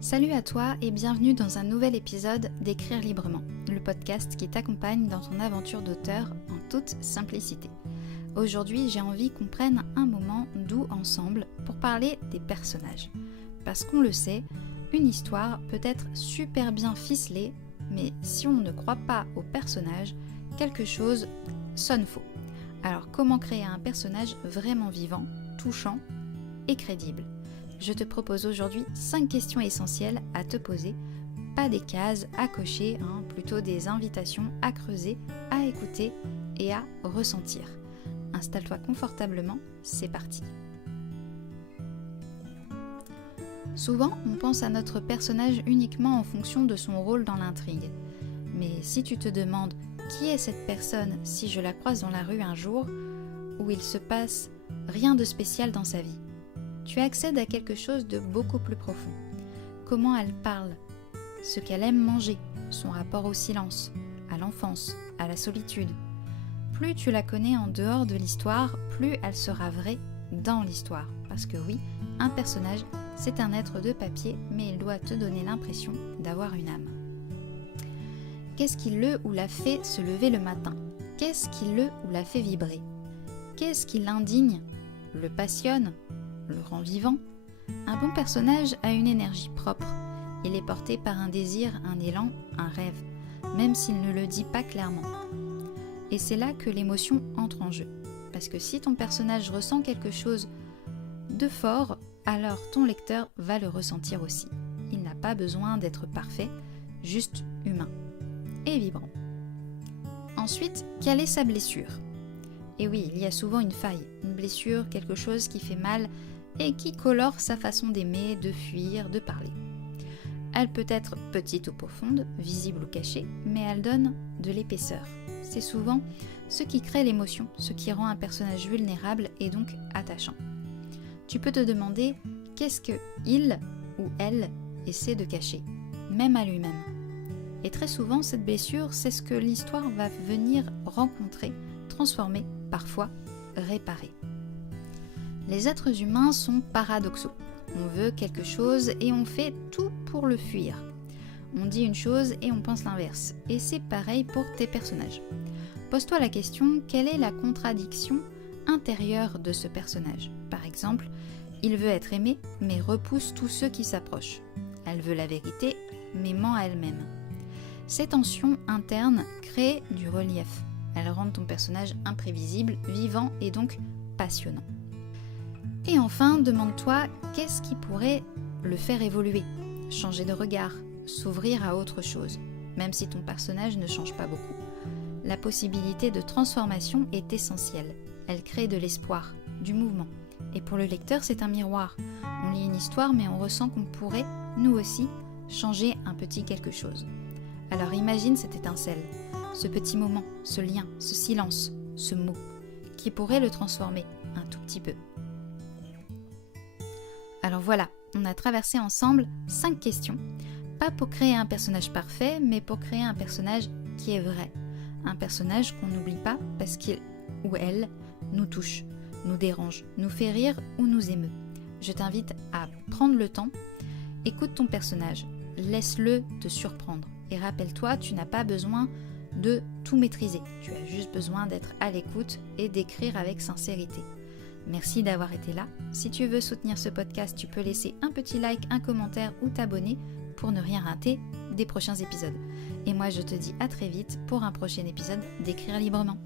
Salut à toi et bienvenue dans un nouvel épisode d'Écrire librement, le podcast qui t'accompagne dans ton aventure d'auteur en toute simplicité. Aujourd'hui, j'ai envie qu'on prenne un moment doux ensemble pour parler des personnages. Parce qu'on le sait, une histoire peut être super bien ficelée, mais si on ne croit pas aux personnages, quelque chose sonne faux. Alors comment créer un personnage vraiment vivant, touchant et crédible ? Je te propose aujourd'hui 5 questions essentielles à te poser, pas des cases à cocher, plutôt des invitations à creuser, à écouter et à ressentir. Installe-toi confortablement, c'est parti. Souvent, on pense à notre personnage uniquement en fonction de son rôle dans l'intrigue. Mais si tu te demandes qui est cette personne si je la croise dans la rue un jour, où il se passe rien de spécial dans sa vie, tu accèdes à quelque chose de beaucoup plus profond. Comment elle parle, ce qu'elle aime manger, son rapport au silence, à l'enfance, à la solitude. Plus tu la connais en dehors de l'histoire, plus elle sera vraie dans l'histoire. Parce que oui, un personnage, c'est un être de papier, mais il doit te donner l'impression d'avoir une âme. Qu'est-ce qui le ou la fait se lever le matin ? Qu'est-ce qui le ou la fait vibrer ? Qu'est-ce qui l'indigne, le passionne, le rend vivant ? Un bon personnage a une énergie propre. Il est porté par un désir, un élan, un rêve, même s'il ne le dit pas clairement. Et c'est là que l'émotion entre en jeu. Parce que si ton personnage ressent quelque chose de fort, alors ton lecteur va le ressentir aussi. Il n'a pas besoin d'être parfait, juste humain et vibrant. Ensuite, quelle est sa blessure ? Et oui, il y a souvent une faille, une blessure, quelque chose qui fait mal et qui colore sa façon d'aimer, de fuir, de parler. Elle peut être petite ou profonde, visible ou cachée, mais elle donne de l'épaisseur. C'est souvent ce qui crée l'émotion, ce qui rend un personnage vulnérable et donc attachant. Tu peux te demander qu'est-ce que il ou elle essaie de cacher, même à lui-même. Et très souvent, cette blessure, c'est ce que l'histoire va venir rencontrer, transformer, parfois réparer. Les êtres humains sont paradoxaux. On veut quelque chose et on fait tout pour le fuir. On dit une chose et on pense l'inverse. Et c'est pareil pour tes personnages. Pose-toi la question, quelle est la contradiction intérieure de ce personnage ? Par exemple, il veut être aimé, mais repousse tous ceux qui s'approchent. Elle veut la vérité, mais ment à elle-même. Ces tensions internes créent du relief. Elles rendent ton personnage imprévisible, vivant et donc passionnant. Et enfin, demande-toi qu'est-ce qui pourrait le faire évoluer, changer de regard, s'ouvrir à autre chose, même si ton personnage ne change pas beaucoup. La possibilité de transformation est essentielle. Elle crée de l'espoir, du mouvement. Et pour le lecteur, c'est un miroir. On lit une histoire, mais on ressent qu'on pourrait, nous aussi, changer un petit quelque chose. Alors imagine cette étincelle, ce petit moment, ce lien, ce silence, ce mot, qui pourrait le transformer un tout petit peu. Alors voilà, on a traversé ensemble 5 questions, pas pour créer un personnage parfait, mais pour créer un personnage qui est vrai. Un personnage qu'on n'oublie pas parce qu'il ou elle nous touche, nous dérange, nous fait rire ou nous émeut. Je t'invite à prendre le temps, écoute ton personnage, laisse-le te surprendre. Et rappelle-toi, tu n'as pas besoin de tout maîtriser. Tu as juste besoin d'être à l'écoute et d'écrire avec sincérité. Merci d'avoir été là. Si tu veux soutenir ce podcast, tu peux laisser un petit like, un commentaire ou t'abonner pour ne rien rater des prochains épisodes. Et moi, je te dis à très vite pour un prochain épisode d'Écrire librement.